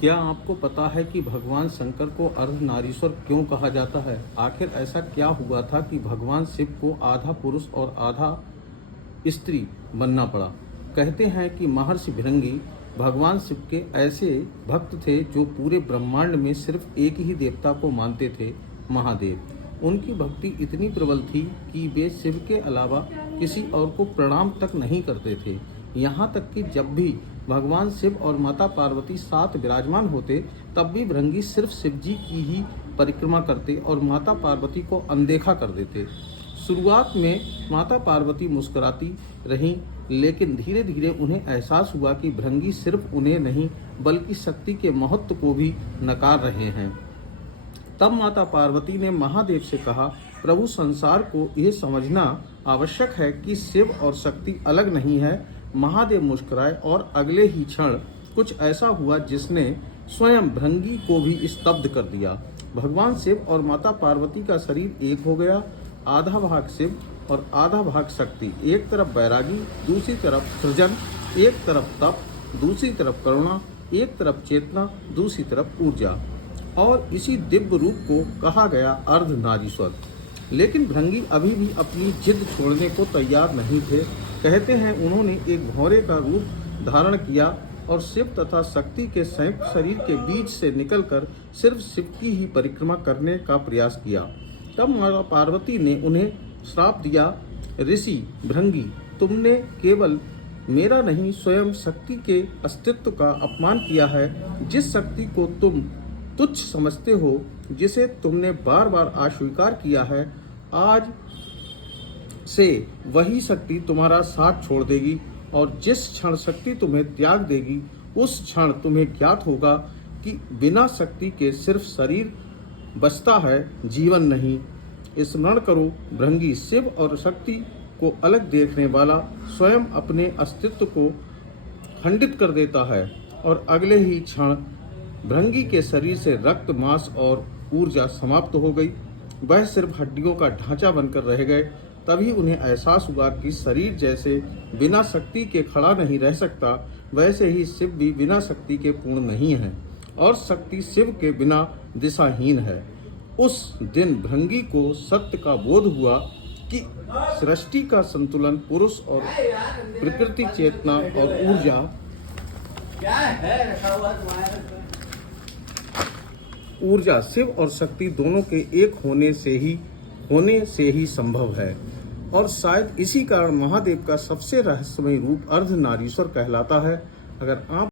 क्या आपको पता है कि भगवान शंकर को अर्धनारीश्वर क्यों कहा जाता है? आखिर ऐसा क्या हुआ था कि भगवान शिव को आधा पुरुष और आधा स्त्री बनना पड़ा? कहते हैं कि महर्षि भृंगी भगवान शिव के ऐसे भक्त थे जो पूरे ब्रह्मांड में सिर्फ एक ही देवता को मानते थे, महादेव। उनकी भक्ति इतनी प्रबल थी कि वे शिव के अलावा किसी और को प्रणाम तक नहीं करते थे। यहाँ तक कि जब भी भगवान शिव और माता पार्वती साथ विराजमान होते, तब भी भृंगी सिर्फ शिव जी की ही परिक्रमा करते और माता पार्वती को अनदेखा कर देते। शुरुआत में माता पार्वती मुस्कुराती रहीं, लेकिन धीरे धीरे उन्हें एहसास हुआ कि भृंगी सिर्फ उन्हें नहीं बल्कि शक्ति के महत्व को भी नकार रहे हैं। तब माता पार्वती ने महादेव से कहा, प्रभु, संसार को यह समझना आवश्यक है कि शिव और शक्ति अलग नहीं है। महादेव मुस्कुराए और अगले ही क्षण कुछ ऐसा हुआ जिसने स्वयं भृंगी को भी स्तब्ध कर दिया। भगवान शिव और माता पार्वती का शरीर एक हो गया। आधा भाग शिव और आधा भाग शक्ति, एक तरफ बैरागी, दूसरी तरफ सृजन, एक तरफ तप, दूसरी तरफ करुणा, एक तरफ चेतना, दूसरी तरफ ऊर्जा। और इसी दिव्य रूप को कहा गया अर्धनारीश्वर। लेकिन भृंगी अभी भी अपनी जिद छोड़ने को तैयार नहीं थे। कहते हैं उन्होंने एक घोड़े का रूप धारण किया और शिव तथा शक्ति के संयुक्त शरीर के बीच से निकलकर सिर्फ शिव की ही परिक्रमा करने का प्रयास किया। तब माता पार्वती ने उन्हें श्राप दिया, ऋषि भृंगी, तुमने केवल मेरा नहीं स्वयं शक्ति के अस्तित्व का अपमान किया है। जिस शक्ति को तुम तुच्छ समझते हो, जिसे तुमने बार बार अस्वीकार किया है, आज से वही शक्ति तुम्हारा साथ छोड़ देगी और जिस क्षण शक्ति तुम्हें त्याग देगी, उस क्षण तुम्हें ज्ञात होगा कि बिना शक्ति के सिर्फ शरीर बचता है, जीवन नहीं। स्मरण करो, भृंगी शिव और शक्ति को अलग देखने वाला स्वयं अपने अस्तित्व को खंडित कर देता है और अगले ही क्षण भृंगी के शरीर से रक्त, मांस और ऊर्जा समाप्त हो गई। वह सिर्फ हड्डियों का ढांचा बनकर रह गए। तभी उन्हें एहसास हुआ कि शरीर जैसे बिना शक्ति के खड़ा नहीं रह सकता, वैसे ही शिव भी बिना शक्ति के पूर्ण नहीं है और शक्ति शिव के बिना दिशाहीन है। उस दिन भृंगी को सत्य का बोध हुआ कि सृष्टि का संतुलन पुरुष और प्रकृति, चेतना और ऊर्जा शिव और शक्ति दोनों के एक होने से ही संभव है। और शायद इसी कारण महादेव का सबसे रहस्यमय रूप अर्धनारीश्वर कहलाता है। अगर आप